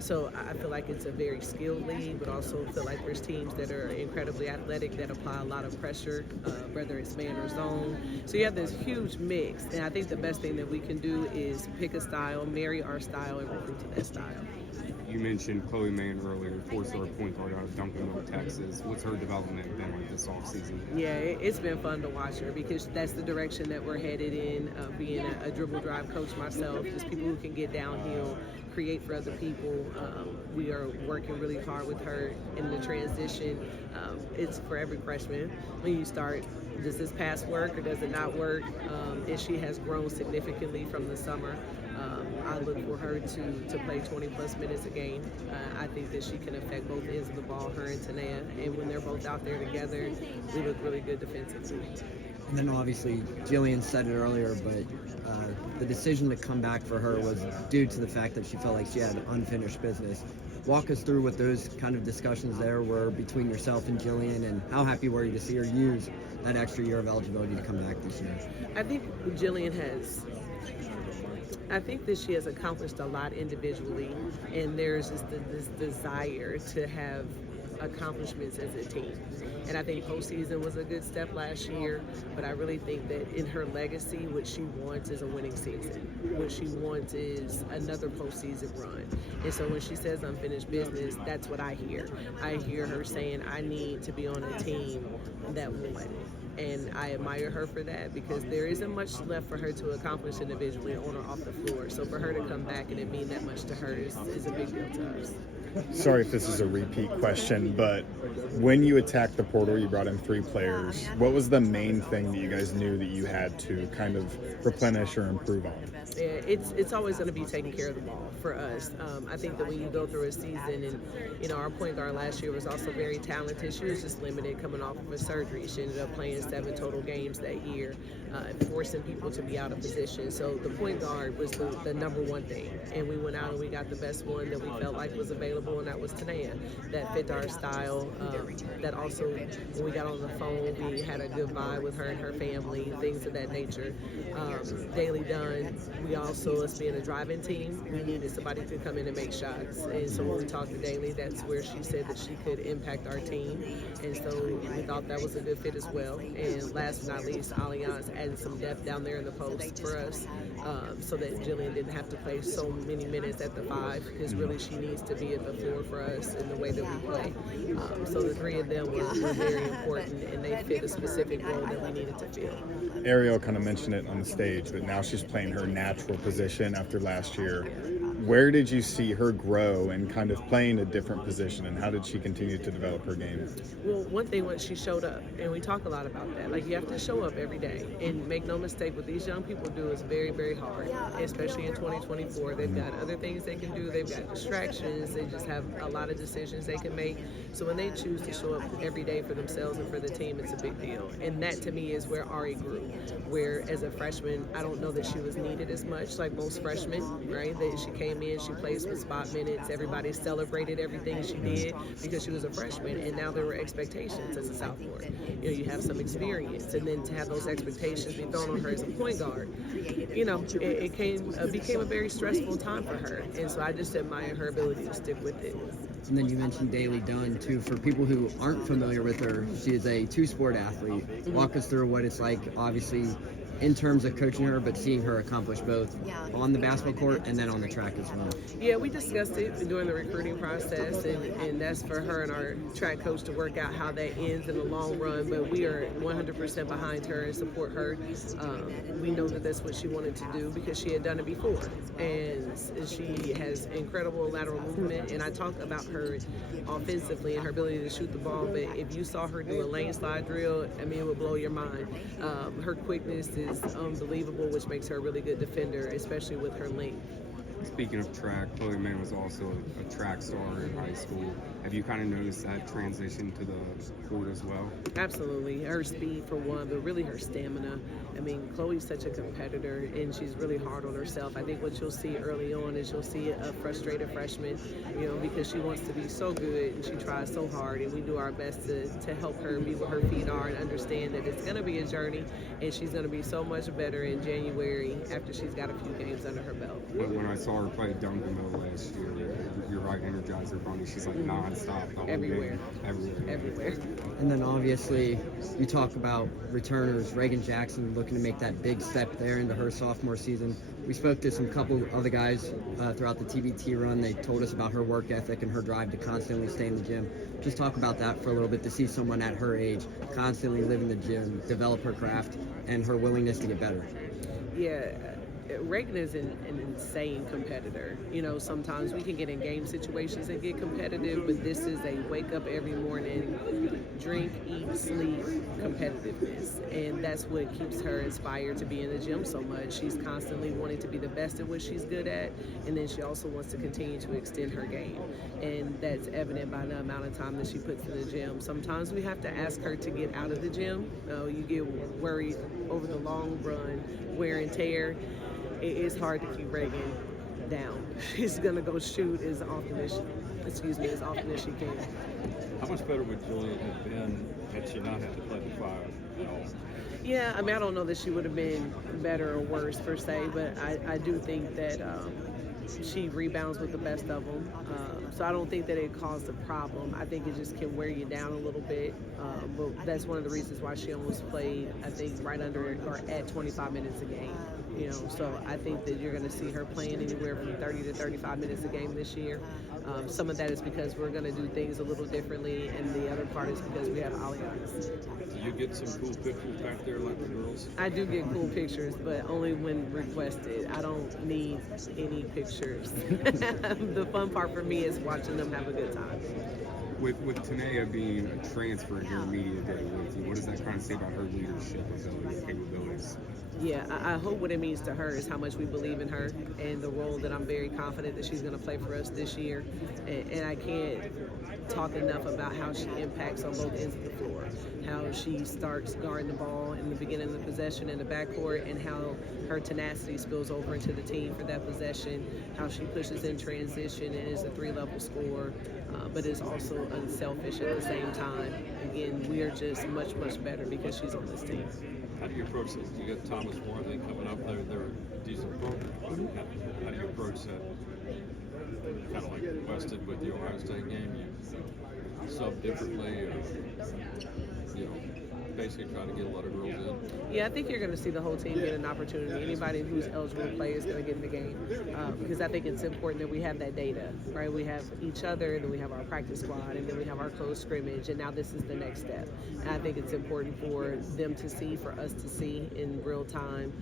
So I feel like it's a very skilled league, but also feel like there's teams that are incredibly athletic that apply a lot of pressure, whether it's man or zone. So you have this huge mix, and I think the best thing that we can do is pick a style, marry our style, and recruit to that style. You mentioned Chloe Mann earlier, four-star point guard out of Duncanville, Texas. What's her development been like this offseason? Yeah, it's been fun to watch her because that's the direction that we're headed in, being a dribble drive coach myself, just people who can get downhill, create for other people. We are working really hard with her in the transition. It's for every freshman. When you start, does this pass work or does it not work? And she has grown significantly from the summer. I look for her to play 20 plus minutes a game. I think that she can affect both ends of the ball, her and Tanea. And when they're both out there together, we look really good defensively. And then obviously, Jillian said it earlier, but the decision to come back for her was due to the fact that she felt like she had unfinished business. Walk us through what those kind of discussions there were between yourself and Jillian, and how happy were you to see her use that extra year of eligibility to come back this year? I think that she has accomplished a lot individually, and there's just this desire to have accomplishments as a team. And I think postseason was a good step last year, but I really think that in her legacy, what she wants is a winning season. What she wants is another postseason run. And so when she says unfinished business, that's what I hear. I hear her saying, I need to be on a team that won. And I admire her for that because there isn't much left for her to accomplish individually on or off the floor. So for her to come back and it mean that much to her is a big deal to us. Sorry if this is a repeat question, but when you attacked the portal, you brought in 3 players. What was the main thing that you guys knew that you had to kind of replenish or improve on? Yeah, it's always going to be taking care of the ball for us. I think that when you go through a season, and our point guard last year was also very talented. She was just limited coming off of a surgery. She ended up playing 7 total games that year, forcing people to be out of position. So the point guard was the number one thing, and we went out and we got the best one that we felt like was available, and that was Tanea. That fit our style. That also, when we got on the phone, we had a good vibe with her and her family, things of that nature. Daily Dunn. We also, us being a driving team, we needed somebody to come in and make shots. And so when we talked to Daly, that's where she said that she could impact our team. And so we thought that was a good fit as well. And last but not least, Allianz added some depth down there in the post for us, so that Jillian didn't have to play so many minutes at the 5, because really she needs to be at the floor for us in the way that we play. So the 3 of them were very important, and they fit a specific role that we needed to fill. Ariel kind of mentioned it on the stage, but now she's playing her natural position after last year. Where did you see her grow and kind of playing a different position, and how did she continue to develop her game? Well, one thing was she showed up, and we talk a lot about that. Like, you have to show up every day, and make no mistake, what these young people do is very, very hard, especially in 2024. They've got other things they can do. They've got distractions. They just have a lot of decisions they can make. So when they choose to show up every day for themselves and for the team, it's a big deal. And that, to me, is where Ari grew, where as a freshman, I don't know that she was needed as much, like most freshmen, right? That she came in, she played some spot minutes, everybody celebrated everything she did because she was a freshman, and now there were expectations as a sophomore. You have some experience, and then to have those expectations be thrown on her as a point guard, it became a very stressful time for her, and so I just admire her ability to stick with it. And then you mentioned Daly Dunn, too. For people who aren't familiar with her, she is a 2-sport athlete. Walk us through what it's like, obviously, in terms of coaching her, but seeing her accomplish both on the basketball court and then on the track as well. Yeah, we discussed it during the recruiting process, and that's for her and our track coach to work out how that ends in the long run, but we are 100% behind her and support her. We know that that's what she wanted to do because she had done it before, and she has incredible lateral movement, and I talk about her offensively and her ability to shoot the ball, but if you saw her do a lane slide drill, it would blow your mind. Her quickness is unbelievable, which makes her a really good defender, especially with her length. Speaking of track, Chloe Mann was also a track star in high school. Have you kind of noticed that transition to the court as well? Absolutely. Her speed for one, but really her stamina. Chloe's such a competitor, and she's really hard on herself. I think what you'll see early on is you'll see a frustrated freshman, because she wants to be so good and she tries so hard, and we do our best to help her be where her feet are and understand that it's going to be a journey, and she's going to be so much better in January after she's got a few games under her belt. When I saw saw her play Duncanville last year. You're right, Energizer Bunny. She's like nonstop the whole Everywhere. game. Everywhere. And then obviously you talk about returners, Reagan Jackson looking to make that big step there into her sophomore season. We spoke to some couple other guys throughout the TBT run. They told us about her work ethic and her drive to constantly stay in the gym. Just talk about that for a little bit, to see someone at her age constantly live in the gym, develop her craft, and her willingness to get better. Yeah, Reagan is an insane competitor. You know, sometimes we can get in game situations and get competitive, but this is a wake up every morning, drink, eat, sleep competitiveness. And that's what keeps her inspired to be in the gym so much. She's constantly wanting to be the best at what she's good at, and then she also wants to continue to extend her game. And that's evident by the amount of time that she puts in the gym. Sometimes we have to ask her to get out of the gym. You get worried over the long run, wear and tear. It's hard to keep Reagan down. She's gonna go shoot as often as she can. How much better would Julian have been had she not had to play the five at all? Yeah, I mean, I don't know that she would have been better or worse per se, but I do think that she rebounds with the best of them. So I don't think that it caused a problem. I think it just can wear you down a little bit. But that's one of the reasons why she almost played, I think, right under or at 25 minutes a game. You know, so I think that you're going to see her playing anywhere from 30 to 35 minutes a game this year. Some of that is because we're going to do things a little differently, and the other part is because we have Allianz. Do you get some cool pictures back there like the girls? I do get cool pictures, but only when requested. I don't need any pictures. The fun part for me is watching them have a good time. With Tanea being a transfer here in media day with you, what does that kind of say about her leadership ability, capabilities? Yeah, I hope what it means to her is how much we believe in her and the role that I'm very confident that she's going to play for us this year. And I can't talk enough about how she impacts on both ends of the floor, how she starts guarding the ball in the beginning of the possession in the backcourt, and how her tenacity spills over into the team for that possession, how she pushes in transition and is a three-level scorer, but is also unselfish at the same time. Again, we are just much, much better because she's on this team. How do you approach this? You got Thomas Worthy coming up. They're a decent program. How do you approach that? Kind of like Weston with the Ohio State game. You sub differently, or, you know, basically trying to get a lot of girls in. Yeah, I think you're going to see the whole team get an opportunity. Anybody who's eligible to play is going to get in the game because I think it's important that we have that data, right? We have each other, and then we have our practice squad, and then we have our close scrimmage, and now this is the next step. And I think it's important for them to see, for us to see in real time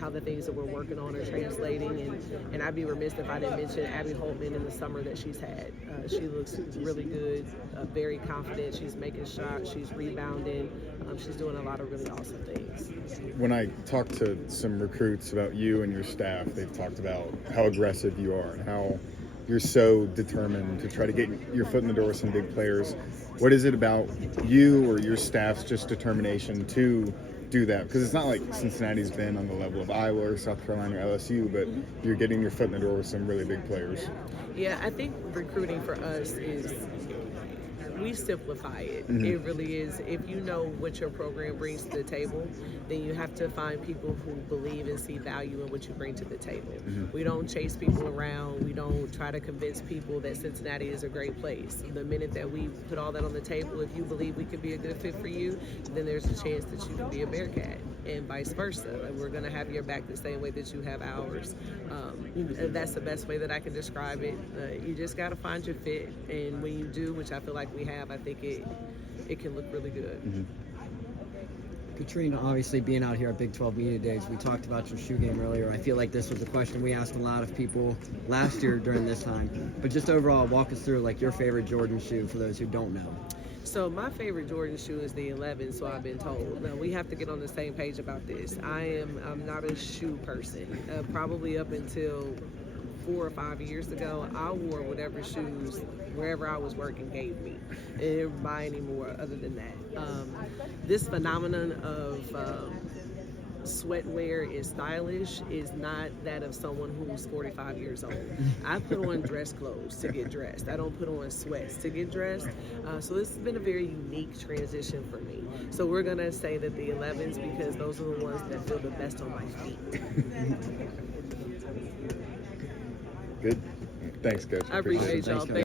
how the things that we're working on are translating. And I'd be remiss if I didn't mention Abby Holtman in the summer that she's had. She looks really good, very confident. She's making shots, she's rebounding. She's doing a lot of really awesome things. When I talk to some recruits about you and your staff, they've talked about how aggressive you are and how you're so determined to try to get your foot in the door with some big players. What is it about you or your staff's just determination to do that? Because it's not like Cincinnati's been on the level of Iowa or South Carolina or LSU, but you're getting your foot in the door with some really big players. Yeah, I think recruiting for us is, we simplify it. Mm-hmm. It really is. If you know what your program brings to the table, then you have to find people who believe and see value in what you bring to the table. Mm-hmm. We don't chase people around. We don't try to convince people that Cincinnati is a great place. The minute that we put all that on the table, if you believe we could be a good fit for you, then there's a chance that you can be a Bearcat, and vice versa. Like, we're going to have your back the same way that you have ours. That's the best way that I can describe it. You just got to find your fit, and when you do, which I feel like we have, I think it can look really good. Mm-hmm. Katrina, obviously being out here at Big 12 Media Days, we talked about your shoe game earlier. I feel like this was a question we asked a lot of people last year during this time. But just overall, walk us through like your favorite Jordan shoe for those who don't know. So my favorite Jordan shoe is the 11, so I've been told. Now, we have to get on the same page about this. I'm not a shoe person. Probably up until 4 or 5 years ago, I wore whatever shoes wherever I was working gave me. I didn't buy any more other than that. This phenomenon of sweatwear is stylish is not that of someone who's 45 years old. I put on dress clothes to get dressed. I don't put on sweats to get dressed. So this has been a very unique transition for me. So we're gonna say that the 11s, because those are the ones that feel the best on my feet. Good. Thanks, Coach. I appreciate Thanks, y'all. guys. Thank